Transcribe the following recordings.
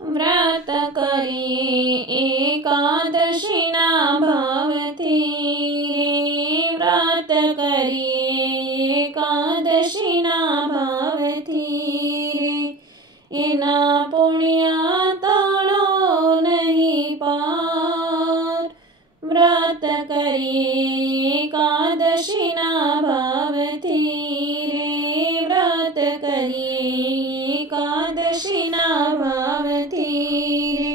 व्रत करिए एकादशीना भावथी रे। व्रत करिए एकादशीना भावथी रे। एना पुण्य तळो नहीं पार। व्रत करिए एकादशीना भावथी रे। व्रत करिए एकादशीना भावथी रे।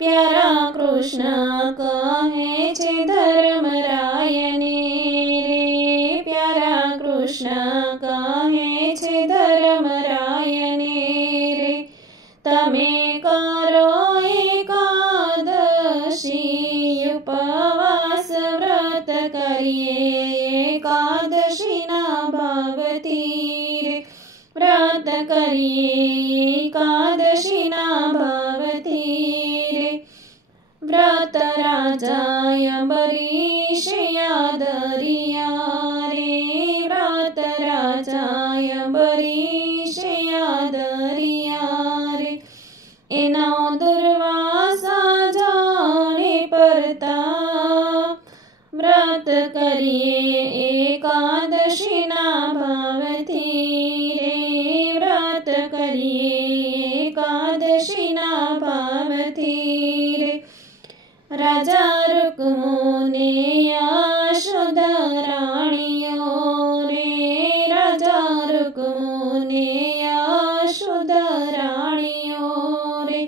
प्यारा कृष्ण कहे छे धर्मरायने रे। प्यारा कृष्ण कहे छे धर्मरायने रे। तमे करो एकादशी उपवास। व्रत करिए एकादशीना भावथी रे। व्रत करिए एकादशीना भावथी रे। व्रत राजाय अम्बरीश यादरिया रे। व्रत राजाय अम्बरीश यादरिया रे। एना दुर्वासा जाने परताप। व्रत करिए एकादशीना भावथी रे। व्रत करिए एकादशीना भावथी रे। राजा रुक्मो ने यशोदा राणियो रे। राजा रुक्मो ने यशोदा राणियो रे।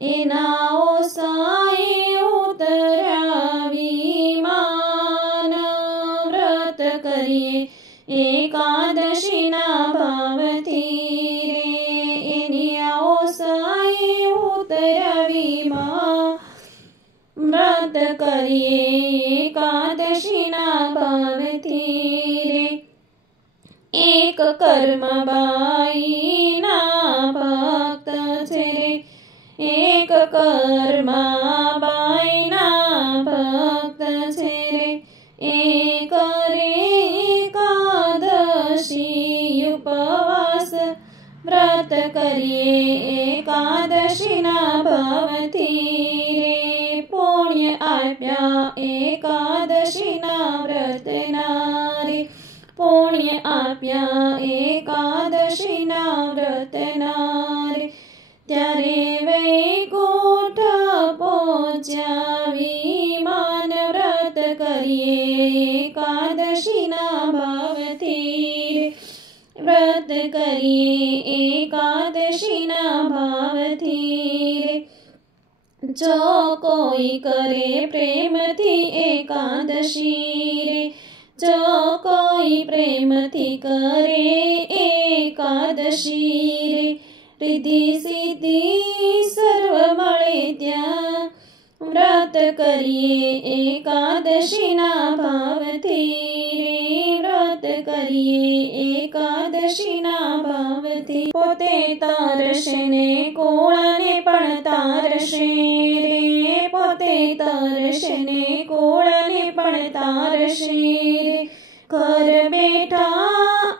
एना ओसाए उतर्या विमान। व्रत करिए एकादशीना भावथी रे। एनी ओसाए उतर्या विमान। व्रत करिए एकादशीना भावथी रे। एक कर्मबाईना भक्त छे रे। एक कर्मबाईना भक्त छे रे। एक रे एकादशी उपवास। व्रत करिए एकादशीना भावथी रे। पुण्य आप्या एकादशीना व्रतना रे। पुण्य आप्या एकादशीना व्रतना रे। त्यारे वैकुंठ पહોंच्या विमान। व्रत करिए एकादशीना भावथी रे। व्रत करिए एकादशीना भावथी रे। जो कोई करे प्रेमथी एकादशी रे। जो कोई प्रेमथी करे एकादशी रे। रिद्धि सिद्धि सर्व मळे त्या। व्रत करिए एकादशीना भावथी रे। व्रत करिए एकादशीना भावथी। पोते तारशे ने कोळने पण तारशे रे। पोते तारशे ने कोळने पण तारशे रे। घर बेठा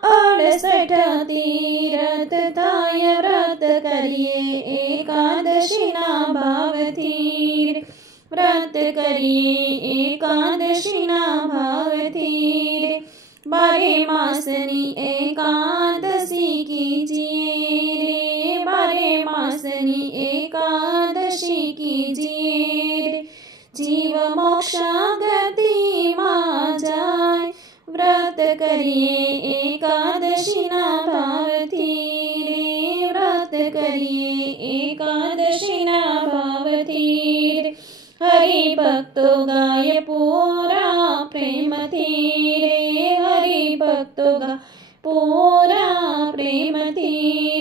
68 तीरथ थाय। व्रत करिए एकादशीना भावथी रे। व्रत करिए एकादशीना भावथी रे। 12 मासनी एकादशी कीजिए रे। 12 मासनी एकादशी कीजिए रे। जीव मोक्ष गति मा जाय। व्रत करिए एकादशीना भावथी रे। व्रत करिए एकादशीना भावथी रे। हरि भक्तो गाय पूरा प्रेमथी रे। हरि भक्तो गाय पूरा प्रेमथी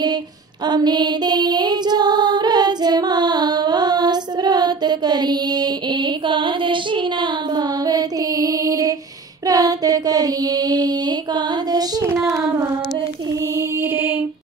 रे। अमने देजो व्रजमा वास। व्रत करिए